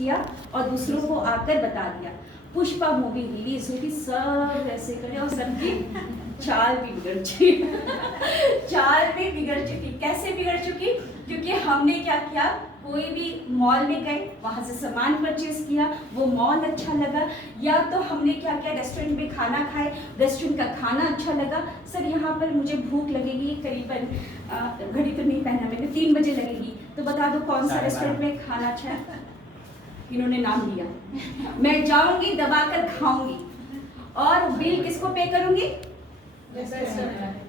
किया और दूसरों को आकर बता दिया। पुष्पा मूवी रिलीज हुई थी, सब ऐसे करे और सबकी चाल भी बिगड़ चुकी चाल भी बिगड़ चुकी। कैसे बिगड़ चुकी? क्योंकि हमने क्या किया, कोई भी मॉल में गए, वहाँ से सामान परचेज किया, वो मॉल अच्छा लगा, या तो हमने क्या किया, रेस्टोरेंट में खाना खाए, रेस्टोरेंट का खाना अच्छा लगा। सर यहाँ पर मुझे भूख लगेगी करीबन, घड़ी तो नहीं पहना मैंने, 3 बजे लगेगी, तो बता दो कौन सा रेस्टोरेंट में खाना अच्छा है। इन्होंने नाम लिया, मैं जाऊंगी दबा कर खाऊंगी, और बिल किसको पे करूंगी?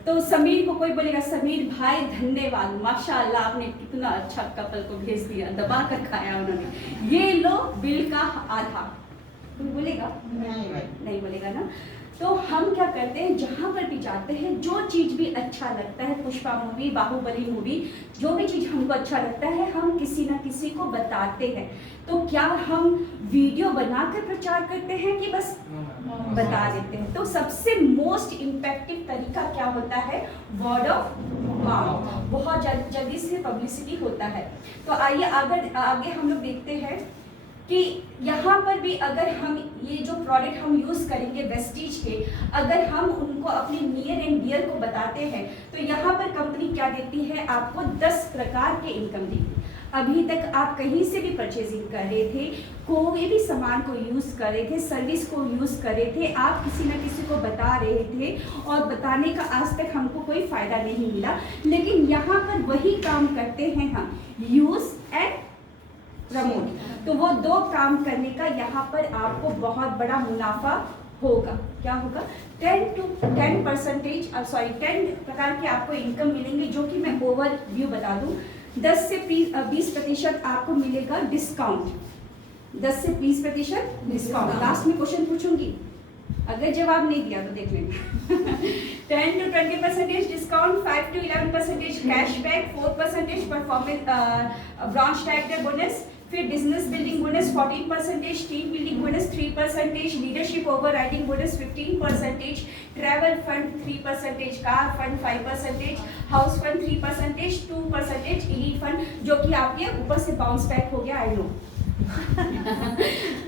तो समीर को कोई बोलेगा, समीर भाई धन्यवाद, माशाल्लाह आपने कितना अच्छा कपल को भेज दिया, दबा कर खाया उन्होंने, ये लो बिल का आधा। कोई बोलेगा? नहीं बोलेगा ना। तो हम क्या करते हैं, जहाँ पर भी जाते हैं, जो चीज़ भी अच्छा लगता है, पुष्पा मूवी, बाहुबली मूवी, जो भी चीज़ हमको अच्छा लगता है, हम किसी ना किसी को बताते हैं। तो क्या हम वीडियो बनाकर प्रचार करते हैं कि बस बता देते हैं? तो सबसे मोस्ट इम्पैक्टिव तरीका क्या होता है? वर्ड ऑफ माउथ, बहुत जल्दी से पब्लिसिटी होता है। तो आइए आगे हम लोग देखते हैं कि यहाँ पर भी अगर हम ये जो प्रोडक्ट हम यूज़ करेंगे वेस्टीज के, अगर हम उनको अपने नियर एंड डियर को बताते हैं, तो यहाँ पर कंपनी क्या देती है आपको? 10 प्रकार के इनकम देती। अभी तक आप कहीं से भी परचेजिंग कर रहे थे, कोई भी सामान को यूज़ कर रहे थे, सर्विस को यूज़ कर रहे थे, आप किसी न किसी को बता रहे थे, और बताने का आज तक हमको कोई फ़ायदा नहीं मिला। लेकिन यहाँ पर वही काम करते हैं हम, यूज़ एंड प्रमोट। तो वो 2 काम करने का यहाँ पर आपको बहुत बड़ा मुनाफा होगा। क्या होगा? 10% 10 प्रकार के आपको इनकम मिलेंगे, जो कि मैं ओवरव्यू बता दूं। 10 से 20% आपको मिलेगा डिस्काउंट, 10 से 20% डिस्काउंट। लास्ट में क्वेश्चन पूछूंगी, अगर जवाब नहीं दिया तो देख लेना। 10 to 20% discount, 5 to 11% cashback, 4% performance branch tiger bonus, फिर business building bonus 14%, team building bonus 3%, leadership overriding bonus 15%, travel fund 3%, car fund 5%, house fund 3%, 2% elite fund, जो कि आपके ऊपर से बाउंस बैक हो गया। आई नो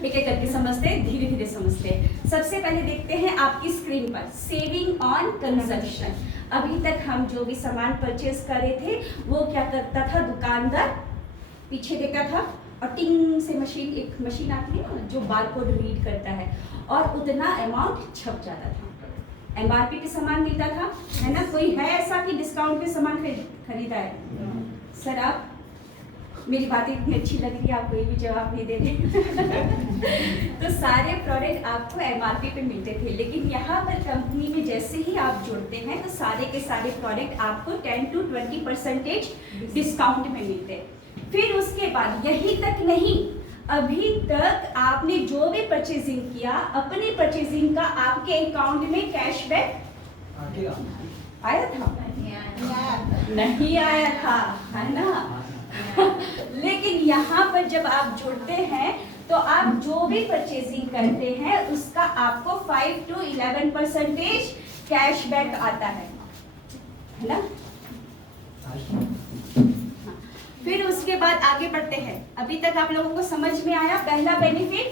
एक एक करके समझते हैं, धीरे धीरे समझते हैं। सबसे पहले देखते हैं आपकी स्क्रीन पर सेविंग ऑन कंजम्पशन। अभी तक हम जो भी सामान परचेज कर रहे थे, वो क्या करता था, दुकानदार पीछे देखता था और टिंग से मशीन, एक मशीन आती है ना जो बारकोड रीड करता है, और उतना अमाउंट छप जाता था, एमआरपी पे सामान मिलता था, है ना। कोई है ऐसा कि डिस्काउंट पे सामान खरीदा है? सर आप, मेरी बातें इतनी अच्छी लग रही है, आप कोई भी जवाब नहीं दे रहे। तो सारे प्रोडक्ट आपको एमआरपी पे मिलते थे, लेकिन यहाँ पर कंपनी में जैसे ही आप जुड़ते हैं, तो सारे के सारे प्रोडक्ट आपको 10 to 20% डिस्काउंट में मिलते हैं। फिर उसके बाद यही तक नहीं, अभी तक आपने जो भी परचेजिंग किया, अपने परचेजिंग का आपके अकाउंट में कैशबैक आया था? नहीं आया था, है ना। लेकिन यहाँ पर जब आप जुड़ते हैं, तो आप जो भी परचेजिंग करते हैं, उसका आपको 5 to 11% कैशबैक आता है ना। फिर उसके बाद आगे बढ़ते हैं। अभी तक आप लोगों को समझ में आया पहला बेनिफिट?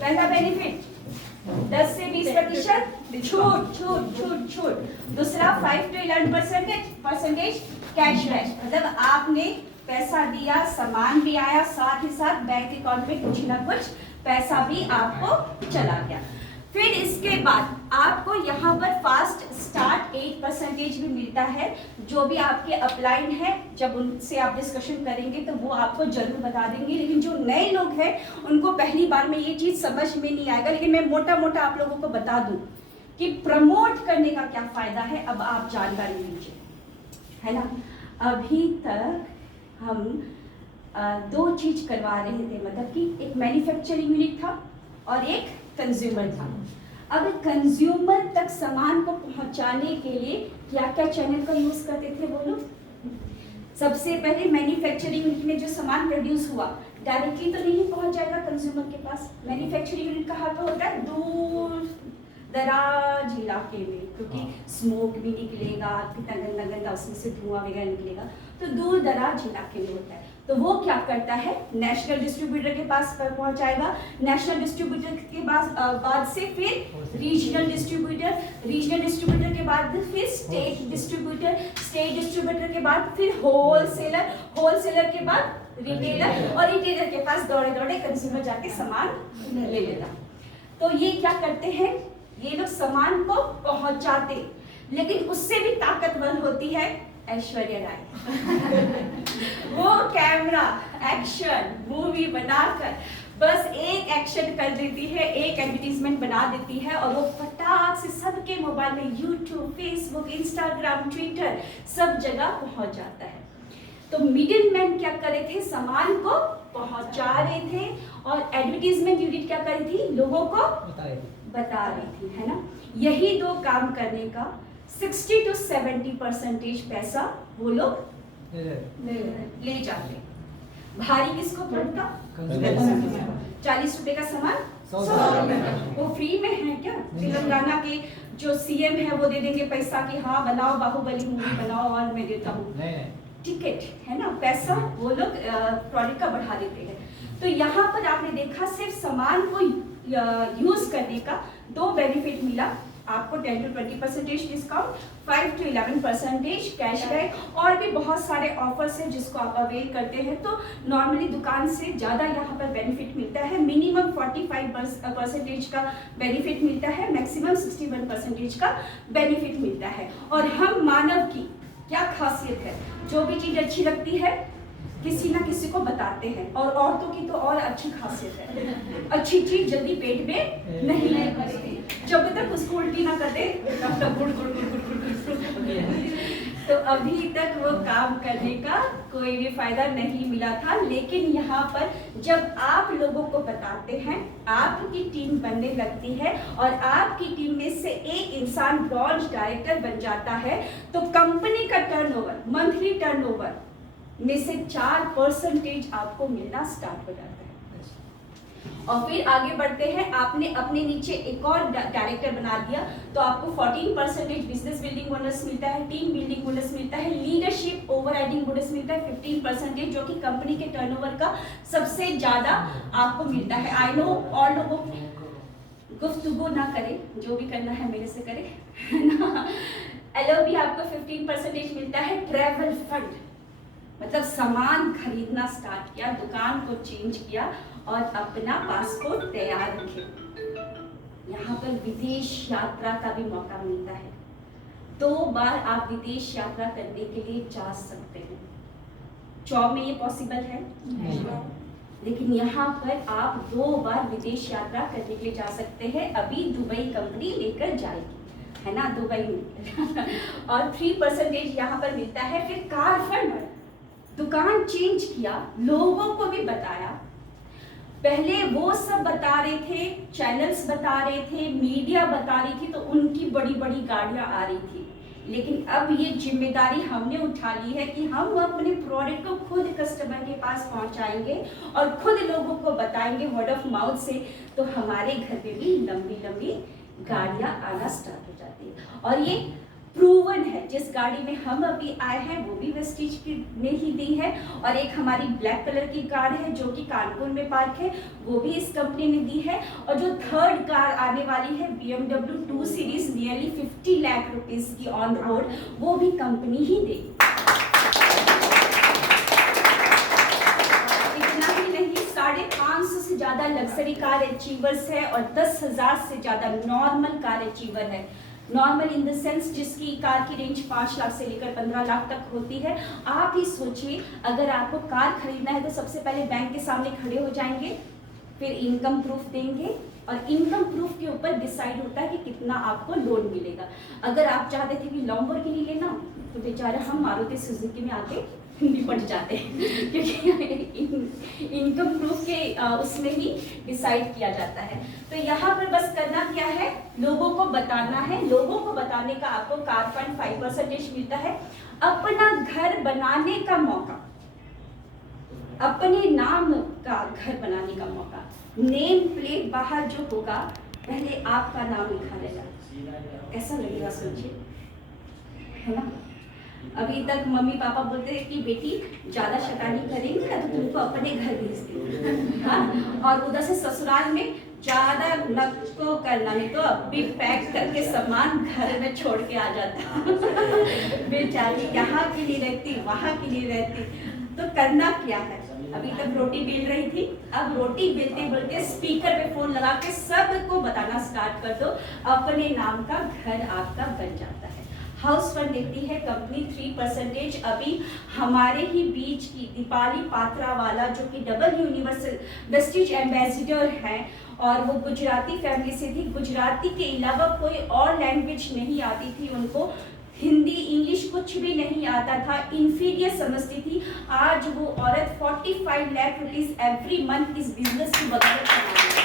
पहला बेनिफिट 10 से 20% छूट। दूसरा 5 to 11% कैशबैक, मतलब आपने पैसा दिया, सामान भी आया, साथ ही साथ बैंक अकाउंट में कुछ ना कुछ पैसा भी आपको चला गया। फिर इसके बाद आपको यहाँ पर फास्ट स्टार्ट 8% भी मिलता है। जो भी आपके अपलाइन है, जब उनसे आप डिस्कशन करेंगे तो वो आपको जरूर बता देंगे, लेकिन जो नए लोग हैं उनको पहली बार में ये चीज़ समझ में नहीं आएगा। लेकिन मैं मोटा मोटा आप लोगों को बता दूं कि प्रमोट करने का क्या फ़ायदा है, अब आप जानकारी लीजिए, है ना। अभी तक हम 2 चीज़ करवा रहे थे, मतलब कि एक मैन्युफैक्चरिंग यूनिट था और एक कंज्यूमर था। अब कंज्यूमर तक सामान को पहुंचाने के लिए क्या क्या चैनल का यूज करते थे वो लोग? सबसे पहले मैन्युफैक्चरिंग यूनिट में जो सामान प्रोड्यूस हुआ, डायरेक्टली तो नहीं पहुंच जाएगा कंज्यूमर के पास। मैन्युफैक्चरिंग यूनिट कहाँ पे होता है? दूर दराज इलाके में, क्योंकि स्मोक भी निकलेगा, कितना गंदा गंदा उसमें से धुआं वगैरह निकलेगा, तो दूर दराज इलाके में होता है। तो वो क्या करता है, नेशनल डिस्ट्रीब्यूटर के पास पहुंचाएगा, नेशनल डिस्ट्रीब्यूटर के बाद से फिर रीजनल डिस्ट्रीब्यूटर के बाद फिर स्टेट डिस्ट्रीब्यूटर के बाद फिर होलसेलर के बाद रिटेलर, और रिटेलर के पास दौड़े दौड़े कंज्यूमर जाके सामान ले लेता। तो ये क्या करते हैं, ये लोग सामान को पहुंचाते, लेकिन उससे भी ताकतवर होती है ऐश्वर्या राय। वो कैमरा एक्शन मूवी बनाकर बस एक एक्शन कर देती है, एक एडवर्टीजमेंट बना देती है, और वो फटाक से सबके मोबाइल में यूट्यूब, फेसबुक, इंस्टाग्राम, ट्विटर सब जगह पहुंच जाता है। तो मिडिल मैन क्या कर रहे थे, सामान को पहुंचा रहे थे, और एडवर्टीजमेंट यूनिट क्या कर रही थी, लोगों को बता रही थी, है ना। यही दो काम करने का 60 to 70% पैसा वो लोग ले जाते। भारी किसको पड़ता, 40 रुपए का सामान 100 रुपए। वो फ्री में है क्या, तेलंगाना के जो सीएम है वो दे देंगे पैसा कि हाँ बनाओ बाहुबली मूवी बनाओ और मैं देता हूँ, टिकट है ना, पैसा वो लोग प्रोडक्ट का बढ़ा देते हैं। तो यहाँ पर आपने देखा सिर्फ सामान को यूज करने का दो बेनिफिट मिला आपको, 10 to 20% डिस्काउंट, 5 to 11% कैशबैक, और भी बहुत सारे ऑफर्स हैं जिसको आप अवेल करते हैं। तो नॉर्मली दुकान से ज़्यादा यहाँ पर बेनिफिट मिलता है, मिनिमम 45% का बेनिफिट मिलता है, मैक्सिमम 61% का बेनिफिट मिलता है। और हम मानव की क्या खासियत है, जो भी चीज़ अच्छी लगती है किसी ना किसी को बताते हैं, और औरतों की तो और अच्छी खासियत है, अच्छी चीज जल्दी पेट में नहीं लगती, जब तक उसको उल्टी ना कर दे तब तक गुड़ गुड़ गुड़ गुड़ गुड़ गुड़। तो अभी तक वो काम करने का कोई भी फायदा नहीं मिला था, लेकिन यहाँ पर जब आप लोगों को बताते हैं, आपकी टीम बनने लगती है, और आपकी टीम में से एक इंसान ब्रांच डायरेक्टर बन जाता है, तो कंपनी का टर्नओवर, मंथली टर्नओवर में से 4% आपको मिलना स्टार्ट हो जाता है। और फिर आगे बढ़ते हैं, आपने अपने नीचे एक और डायरेक्टर बना दिया, तो आपको 14% बिजनेस बिल्डिंग बोनस मिलता है, टीम बिल्डिंग बोनस मिलता है, लीडरशिप ओवरराइडिंग बोनस मिलता है 15%, जो कि कंपनी के टर्नओवर का सबसे ज्यादा आपको मिलता है। आई नो और लोगों गुफ्तगू ना करें, जो भी करना है मेरे से करें, है ना। एलओबी आपको 15% मिलता है। ट्रैवल फंड मतलब सामान खरीदना स्टार्ट किया, दुकान को चेंज किया और अपना पासपोर्ट तैयार रखे। यहाँ पर विदेश यात्रा का भी मौका मिलता है, 2 बार आप विदेश यात्रा करने के लिए जा सकते हैं। जॉब में ये पॉसिबल है, लेकिन यहाँ पर आप 2 बार विदेश यात्रा करने के लिए जा सकते हैं। अभी दुबई कंपनी लेकर जाएगी, है ना, दुबई में। और 3% यहाँ पर मिलता है। फिर कार फंड, दुकान चेंज किया, लोगों को भी बताया। पहले वो सब बता रहे थे, चैनल्स बता रहे थे, मीडिया बता रही थी, तो उनकी बड़ी बड़ी गाड़ियां आ रही थी। लेकिन अब ये जिम्मेदारी हमने उठा ली है कि हम अपने प्रोडक्ट को खुद कस्टमर के पास पहुंचाएंगे और खुद लोगों को बताएंगे वर्ड ऑफ माउथ से, तो हमारे घर पे भी लंबी लंबी गाड़ियां आना स्टार्ट हो जाती है। और ये प्रूवन है, जिस गाड़ी में हम अभी आए हैं वो भी वेस्टीज ने ही दी है, और एक हमारी ब्लैक कलर की कार है जो कि कानपुर में पार्क है, वो भी इस कंपनी ने दी है। और जो थर्ड कार आने वाली है BMW 2 series, nearly 50 lakh rupees की ऑन रोड, वो भी कंपनी ही देगी। इतना ही नहीं, 550 से ज्यादा लग्जरी कार अचीवर्स है और 10,000 से ज्यादा नॉर्मल कार अचीवर है। नॉर्मल इन द सेंस जिसकी कार की रेंज 5 लाख से लेकर 15 लाख तक होती है। आप ही सोचिए, अगर आपको कार खरीदना है तो सबसे पहले बैंक के सामने खड़े हो जाएंगे, फिर इनकम प्रूफ देंगे, और इनकम प्रूफ के ऊपर डिसाइड होता है कि कितना आपको लोन मिलेगा। अगर आप चाहते थे कि लैम्बोर्गिनी लेना, तो बेचारा हम मारुति सुजुकी में आके निपट जाते हैं, क्योंकि इनकम प्रूफ के उसमें ही डिसाइड किया जाता है। तो यहाँ पर बस करना क्या है, लोगों को बताना है। लोगों को बताने का आपको कार फंड 5% मिलता है। अपना घर बनाने का मौका, अपने नाम का घर बनाने का मौका। नेम प्लेट बाहर जो होगा, पहले आपका नाम लिखा रहेगा, कैसा लगेगा सोचिए, है ना। अभी तक मम्मी पापा बोलते हैं कि बेटी ज़्यादा शैतानी करेंगे ना तो तुमको अपने घर भेज देंगे, हाँ। और उधर से ससुराल में ज़्यादा को करना नहीं तो अभी पैक करके सामान घर में छोड़ के आ जाता बेचारी यहाँ की नहीं रहती वहाँ की नहीं रहती। तो करना क्या है, अभी तक रोटी बेल रही थी, अब रोटी बेलते बेलते स्पीकर पे फोन लगा के सबको बताना स्टार्ट कर दो, अपने नाम का घर आपका बन जाता है। हाउस फंड देती है कंपनी 3%। अभी हमारे ही बीच की दीपाली पात्रावाला जो कि डबल यूनिवर्सल वेस्टिज एम्बेसडर हैं और वो गुजराती फैमिली से थी, गुजराती के अलावा कोई और लैंग्वेज नहीं आती थी उनको, हिंदी इंग्लिश कुछ भी नहीं आता था, इंफीरियर समझती थी। आज वो औरत 45 लाख रुपीस एवरी मंथ इस बिजनेस की बदौलत कमा रही है।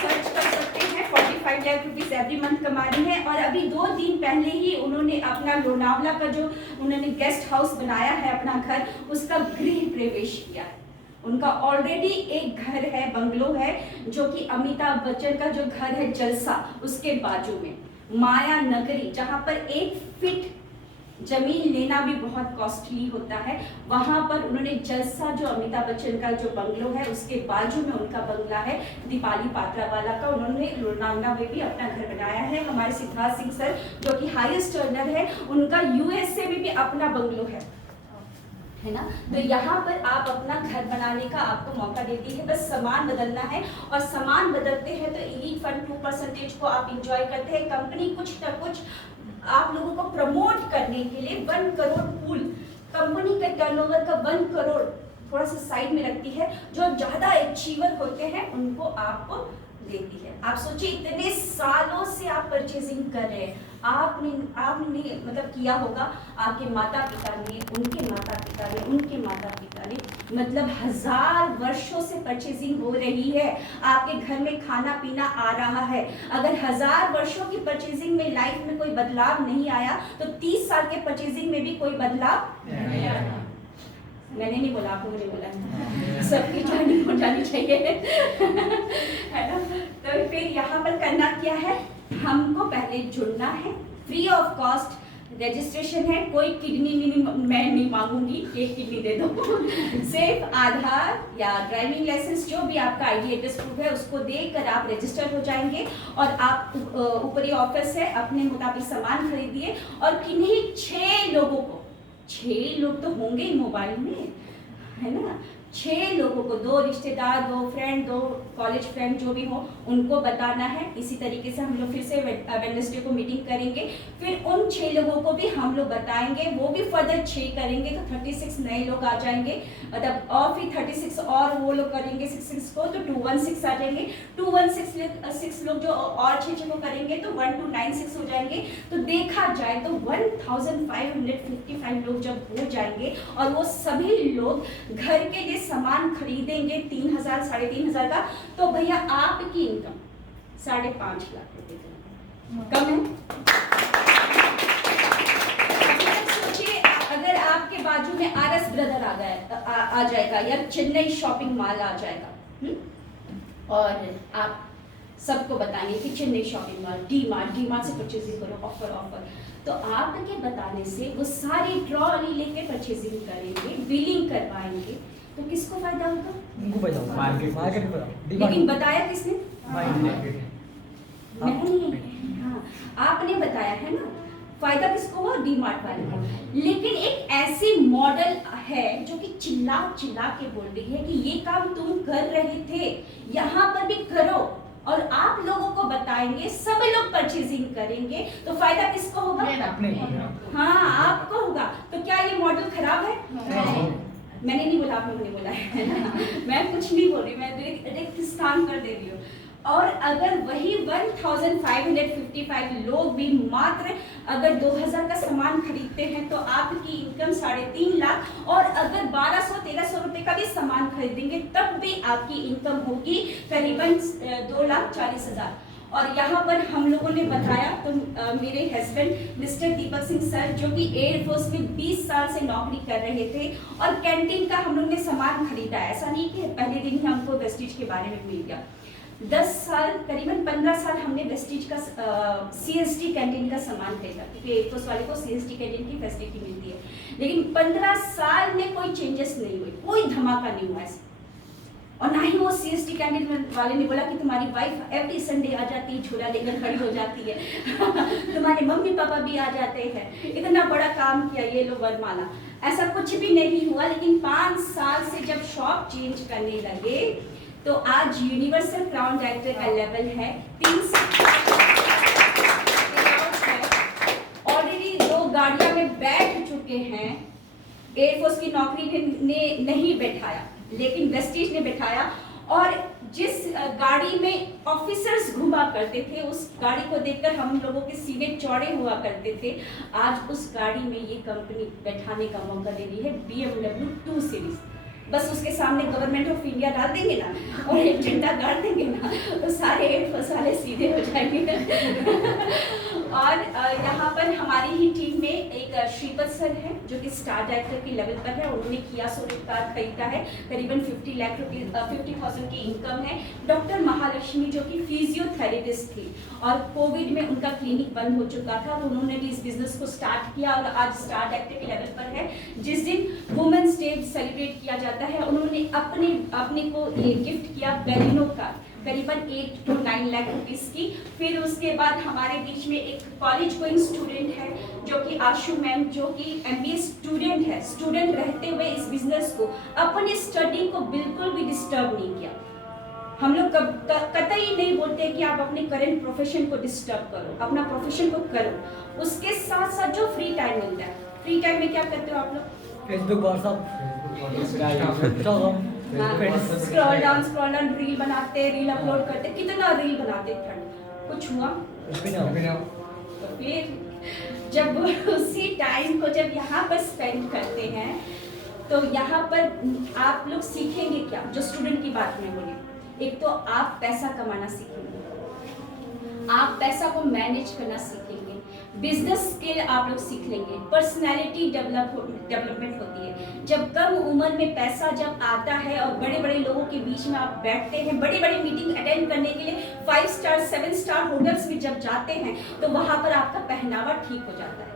सर्च कर सकते हैं, 45 लाख रुपीस एवरी मंथ कमा रही है। और अभी 2 दिन पहले ही उन्होंने अपना लोनावला का जो उन्होंने गेस्ट हाउस बनाया है अपना घर, उसका गृह प्रवेश किया है। उनका ऑलरेडी एक घर है, बंगलो है, जो कि अमिताभ बच्चन का जो घर है जलसा, उसके बाजू में माया नगरी, जहाँ पर 1 फीट जमीन लेना भी बहुत कॉस्टली होता है, वहां पर उन्होंने जलसा जो अमिताभ बच्चन का जो बंगलो है उसके बाजू में उनका बंगला है दीपाली पात्रावाला का, उन्होंने लोनावला में भी अपना घर बनाया है। हमारे सिद्धार्थ सिंह सर जो कि हाईएस्ट अर्नर है, उनका यूएसए में भी अपना बंगलो है ना। तो यहाँ पर आप अपना घर बनाने का आपको मौका देती है, बस सामान बदलना है और सामान बदलते हैं तो इलीट फंड 2% को आप इंजॉय करते हैं। कंपनी कुछ न कुछ आप लोगों को प्रमोट करने के लिए 1 करोड़ पूल, कंपनी के टर्नओवर का 1 करोड़ थोड़ा सा साइड में रखती है, जो ज़्यादा अचीवर होते हैं उनको आपको देती है। आप सोचिए इतने सालों से आप परचेजिंग कर रहे हैं, आपने मतलब किया होगा, आपके माता पिता ने, उनके माता पिता ने, उनके माता पिता ने, मतलब 1000 वर्षों से परचेजिंग हो रही है, आपके घर में खाना पीना आ रहा है। अगर 1000 वर्षों की परचेजिंग में लाइफ में कोई बदलाव नहीं आया तो 30 साल के परचेजिंग में भी कोई बदलाव नहीं आया। मैंने नहीं बोला, आपको नहीं बोला, सबकी जर्नी हो जानी चाहिए है ना। तो फिर यहाँ पर करना क्या है, हमको पहले जुड़ना है, फ्री ऑफ कॉस्ट रजिस्ट्रेशन है, कोई किडनी मैं नहीं मांगूंगी, 1 किडनी दे दो सिर्फ आधार या ड्राइविंग लाइसेंस जो भी आपका आईडी एड्रेस प्रूफ है उसको देकर आप रजिस्टर हो जाएंगे और आप ऊपरी ऑफिस है अपने मुताबिक सामान खरीदिए और किन्हीं 6 लोगों को, 6 लोग तो होंगे ही मोबाइल में, है ना, 6 लोगों को, 2 रिश्तेदार, 2 फ्रेंड, 2 कॉलेज फ्रेंड जो भी हो उनको बताना है। इसी तरीके से हम लोग फिर से वेडनेसडे को मीटिंग करेंगे, फिर उन 6 लोगों को भी हम लोग बताएंगे, वो भी फर्दर 6 करेंगे तो 36 नए लोग आ जाएंगे, मतलब और फिर 36 और वो लोग करेंगे 66 को तो 216 आ जाएंगे, 216 लोग जो और 6 को करेंगे तो 1296 हो जाएंगे। तो देखा जाए तो 1555 लोग जब हो जाएंगे और वो सभी लोग घर के लिए सामान खरीदेंगे 3000 साढ़े 3000 का, तो भैया आपकी इनकम 5.5 लाख रुपए कम है। सोचिए अगर आपके बाजू में आरएस ब्रदर आ जाएगा या चेन्नई शॉपिंग मॉल आ जाएगा और आप सबको बताएंगे कि Chennai shopping mall, D mart से परचेजिंग करो, ऑफर, तो आपके बताने से वो सारी ट्रॉली लेके परचेजिंग करेंगे, बिलिंग करवाएंगे, तो किसको फायदा होगा? उनको फायदा होगा, मार्केट में। लेकिन बताया किसने? मार्केट। हाँ, आपने बताया है ना, फायदा किसको हुआ? डी मार्ट वाले को। लेकिन एक ऐसी मॉडल है जो कि चिल्ला के बोल रही है कि ये काम तुम कर रहे थे, यहाँ पर भी करो और आप लोगों को बताएंगे, सब लोग परचेजिंग करेंगे, तो फायदा किसको होगा? हाँ, आपको होगा। तो क्या ये मॉडल खराब है? मैंने नहीं बोला, आप लोगों ने बोला है ना, मैं कुछ नहीं बोल रही, मैं डायरेक्ट स्थान कर दे रही हूँ। और अगर वही 1555 लोग भी मात्र अगर 2000 का सामान खरीदते हैं तो आपकी इनकम 3.5 लाख, और अगर 1200-1300 रुपए का भी सामान खरीदेंगे तब भी आपकी इनकम होगी करीबन 2,40,000। और यहाँ पर हम लोगों ने बताया तो मेरे husband mister Deepak Singh sir जो कि एयरफोर्स में 20 साल से नौकरी कर रहे थे और कैंटीन का हम लोग ने सामान खरीदा, ऐसा नहीं कि पहले दिन ही हमको वेस्टिज के बारे में मिल गया। 10 साल, करीबन 15 साल हमने वेस्टीज का CSD कैंटीन का सामान खरीदा, क्योंकि एयरफोर्स वाले को CSD कैंटीन की फैसिलिटी मिलती है। लेकिन 15 साल में कोई चेंजेस नहीं हुए, कोई धमाका नहीं हुआ ऐसा। और ना ही वो CSD कैंटीन वाले ने बोला कि तुम्हारी वाइफ एवरी संडे आ जाती है, झोला लेकर खड़ी हो जाती है तुम्हारे मम्मी पापा भी आ जाते हैं, इतना बड़ा काम किया ये लो वरमाला। ऐसा कुछ भी नहीं हुआ। लेकिन 5 साल से जब शॉप चेंज करने लगे तो आज यूनिवर्सल क्राउन डायरेक्टर का लेवल है 3 ऑलरेडी 2 गाड़ियां में बैठ चुके हैं। एयरफोर्स की नौकरी ने नहीं बैठाया, लेकिन वेस्टीज ने बैठाया। और जिस गाड़ी में ऑफिसर्स घुमा करते थे, उस गाड़ी को देखकर हम लोगों के सीने चौड़े हुआ करते थे, आज उस गाड़ी में ये कंपनी बैठाने का मौका दे रही है, BMW 2 सीरीज। बस उसके सामने गवर्नमेंट ऑफ इंडिया डाल देंगे ना और एक झंडा गाड़ देंगे ना, तो सारे एयरफोर्स वाले सीधे हो जाएंगे। और यहाँ पर हमारी ही टीम में एक श्रीपद सर है जो कि स्टार डायरेक्टर के लेवल पर है। उन्होंने किया सोनेट कार खरीदा है, करीबन 50,000 की इनकम है। डॉक्टर महालक्ष्मी जो कि फिजियोथेरेपिस्ट थी और कोविड में उनका क्लिनिक बंद हो चुका था, तो उन्होंने भी इस बिजनेस को स्टार्ट किया और आज स्टार डायरेक्टर के लेवल पर है। जिस दिन वुमेन्स डे सेलिब्रेट किया जाता है, उन्होंने अपने को ये गिफ्ट किया बैलिनो कार, करीबन 8 to 9 लाख रुपीस की। फिर उसके बाद हमारे बीच में एक कॉलेज गोइंग स्टूडेंट है जो कि आशु मैम, जो कि MBA स्टूडेंट है। स्टूडेंट रहते हुए इस बिजनेस को, अपनी स्टडी को बिल्कुल भी डिस्टर्ब नहीं किया। हम लोग कतई नहीं बोलते कि आप अपने करंट प्रोफेशन को डिस्टर्ब करो, अपना प्रोफेशन को करो। उसके साथ साथ जो फ्री टाइम मिलता है, फ्री टाइम में क्या करते हो आप लोग? Facebook, WhatsApp, Instagram, scroll down, reel बनाते, रील अपलोड करते। कितना रील बनाते थे, कुछ हुआ? तो फिर जब उसी टाइम को जब यहाँ पर स्पेंड करते हैं तो यहाँ पर आप लोग सीखेंगे क्या? जो स्टूडेंट की बात में बोली, एक तो आप पैसा कमाना सीखेंगे, आप पैसा को मैनेज करना सीखेंगे, बिजनेस स्किल आप लोग सीख लेंगे, पर्सनैलिटी डेवलपमेंट होती है। जब कम उम्र में पैसा जब आता है और बड़े बड़े लोगों के बीच में आप बैठते हैं, बड़ी बड़ी मीटिंग अटेंड करने के लिए 5 स्टार 7 स्टार होटल्स में जब जाते हैं, तो वहां पर आपका पहनावा ठीक हो जाता है।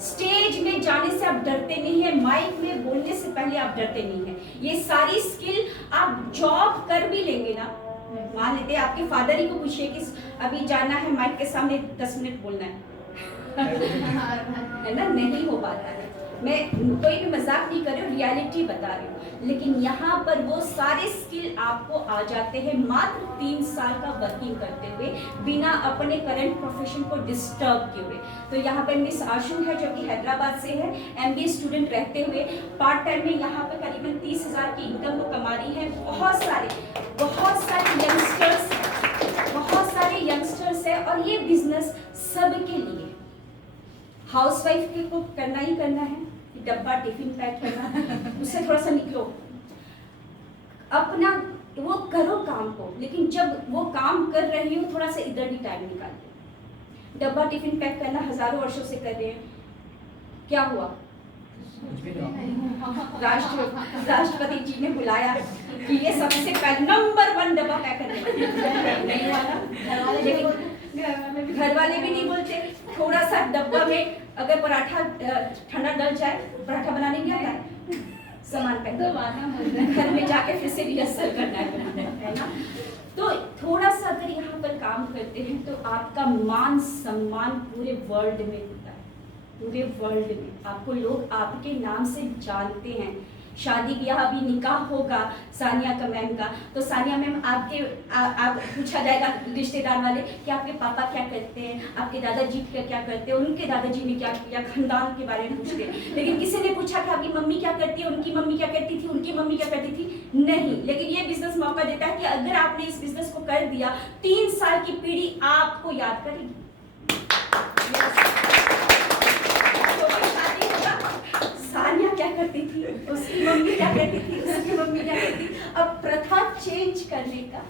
स्टेज में जाने से आप डरते नहीं है, माइक में बोलने से पहले आप डरते नहीं है। ये सारी स्किल आप जॉब कर भी लेंगे ना। मान लेते आपके फादर ही को पूछिए कि अभी जाना है माइक के सामने 10 मिनट बोलना है है ना, नहीं हो पाता है। मैं कोई भी मजाक नहीं कर रही हूँ, रियलिटी बता रही हूँ। लेकिन यहाँ पर वो सारे स्किल आपको आ जाते हैं मात्र 3 साल का वर्किंग करते हुए, बिना अपने करंट प्रोफेशन को डिस्टर्ब किए हुए। तो यहाँ पर मिस आशु है जो कि हैदराबाद से है, MBA स्टूडेंट रहते हुए पार्ट टाइम में यहाँ पर करीबन 30,000 की इनकम को कमा रही है। बहुत सारे यंगस्टर्स है और ये बिजनेस सबके लिए। हाउसवाइफ को करना ही करना है, डब्बा टिफिन पैक करना, उससे थोड़ा सा निकलो, अपना वो करो काम को। लेकिन जब वो काम कर रही हो, थोड़ा सा इधर भी टाइम निकालो। डब्बा टिफिन पैक करना हजारों वर्षों से कर रहे हैं, क्या हुआ? राष्ट्रपति जी ने बुलाया कि ये सबसे नंबर 1 डब्बा पैक करने नहीं वाला। घर वाले भी नहीं बोलते। थोड़ा सा डब्बा में अगर पराठा ठंडा डल जाए, पराठा बनाने नहीं आता है, सामान पैक घर में जाके फिर से रिहर्सल करना है ना। तो थोड़ा सा अगर यहाँ पर काम करते हैं तो आपका मान सम्मान पूरे वर्ल्ड में होता है। पूरे वर्ल्ड में आपको लोग आपके नाम से जानते हैं। शादी ब्याह अभी निकाह होगा सानिया का मैम का, तो सानिया मैम आप पूछा जाएगा रिश्तेदार वाले कि आपके पापा क्या करते हैं, आपके दादाजी क्या करते हैं, उनके दादाजी ने क्या किया, खानदान के बारे में पूछते हैं। लेकिन किसी ने पूछा कि आपकी मम्मी क्या करती है, उनकी मम्मी क्या करती थी, उनकी मम्मी क्या करती थी? नहीं। लेकिन ये बिजनेस मौका देता है कि अगर आपने इस बिजनेस को कर दिया, 3 साल की पीढ़ी आपको याद करेगी। सानिया क्या करती थी, उसकी मम्मी क्या करती थी, उसकी मम्मी क्या करती थी। अब प्रथा चेंज करने का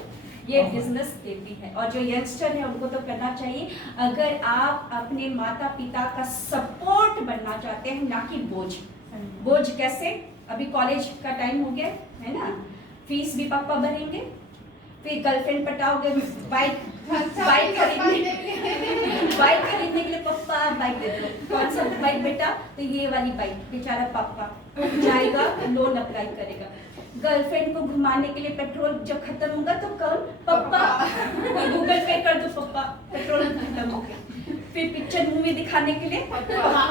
ये बिजनेस देती है। और जो यंगस्टर है उनको तो करना चाहिए। अगर आप अपने माता पिता का सपोर्ट बनना चाहते हैं, ना कि बोझ कैसे? अभी कॉलेज का टाइम हो गया है ना, फीस भी पापा भरेंगे, फिर गर्लफ्रेंड पटाओगे, बाइक खरीदने के लिए पापा बाइक दे दो। कौन सा बाइक बेटा? तो ये वाली बाइक। बेचारा पापा जाएगा लोन अप्लाई करेगा। गर्लफ्रेंड को घुमाने के लिए पेट्रोल जब खत्म होगा तो कौन? पापा गूगल पे कर दो पापा, पेट्रोल खत्म हो गया। फिर पिक्चर मूवी दिखाने के लिए पापा।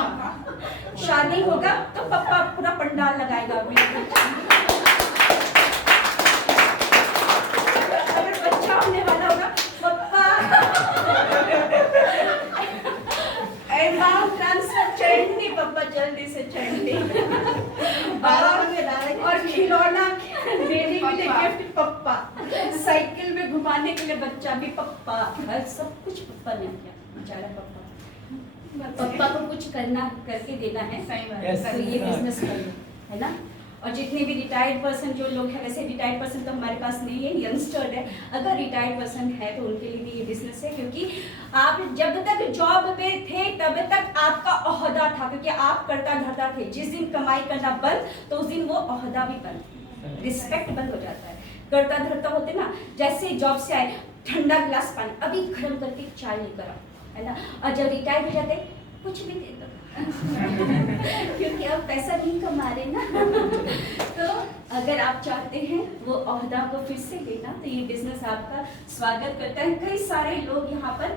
शादी होगा तो पापा पूरा पंडाल लगाएगा। अगर बच्चा होने वाला होगा पापा अमाउंट ट्रांसफर चढ़नी पापा, जल्दी से चढ़नी। और खिलौना देने के लिए गिफ्ट पापा, साइकिल में घुमाने के लिए बच्चा भी पापा, हर सब कुछ पापा ने किया। बेचारा पापा को कुछ करना करके देना है। सही बात Yes. तो ये बिजनेस कर लो, है ना। और जितने भी रिटायर्ड पर्सन जो लोग हैं, वैसे रिटायर्ड पर्सन तो हमारे पास नहीं है, यंगस्टर है। अगर रिटायर्ड पर्सन है तो उनके लिए भी ये बिजनेस है, क्योंकि आप जब तक जॉब पे थे तब तक आपका ओहदा था, क्योंकि आप करता धरता थे। जिस दिन कमाई करना बंद तो उस दिन वो ओहदा भी बंद, रिस्पेक्ट बंद हो जाता है। करता धरता होते ना, जैसे जॉब से आए ठंडा गिलास पानी अभी गर्म करके चाय लेकर आओ, है ना। और जब रिटायर हो जाते कुछ भी दे दो क्योंकि अब पैसा नहीं कमा रहे ना। तो अगर आप चाहते हैं वो ओहदा को फिर से लेना, तो ये बिजनेस आपका स्वागत करता है। कई सारे लोग यहाँ पर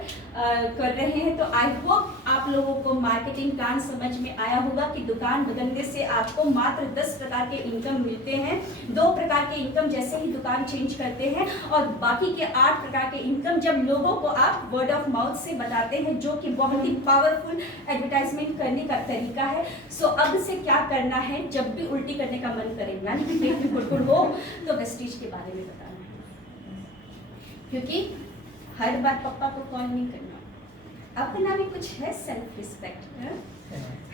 कर रहे हैं। तो आई होप आप लोगों को मार्केटिंग प्लान समझ में आया होगा कि दुकान बदलने से आपको मात्र 10 प्रकार के इनकम मिलते हैं। 2 प्रकार के इनकम जैसे ही दुकान चेंज करते हैं, और बाकी के 8 प्रकार के इनकम जब लोगों को आप वर्ड ऑफ माउथ से बताते हैं, जो कि बहुत ही पावरफुल एडवर्टाइजमेंट करने का तरीका है। सो अब से क्या करना है, जब भी उल्टी करने का मन करे, यानी कि पेट में गुड़गुड़ हो, तो वेस्टीज के बारे में बताना है, क्योंकि हर बार पापा को कॉल नहीं करना। अपना भी कुछ है सेल्फ रिस्पेक्ट,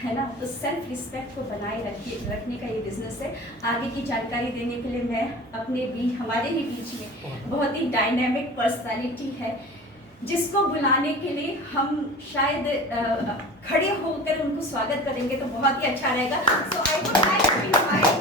है ना। तो सेल्फ रिस्पेक्ट को बनाए रखने का ये बिजनेस है। आगे की जानकारी देने के लिए मैं अपने भी हमारे ही बीच में बहुत ही डायनेमिक पर्सनालिटी है, जिसको बुलाने के लिए हम शायद खड़े होकर उनको स्वागत करेंगे तो बहुत ही अच्छा रहेगा। So I would like to invite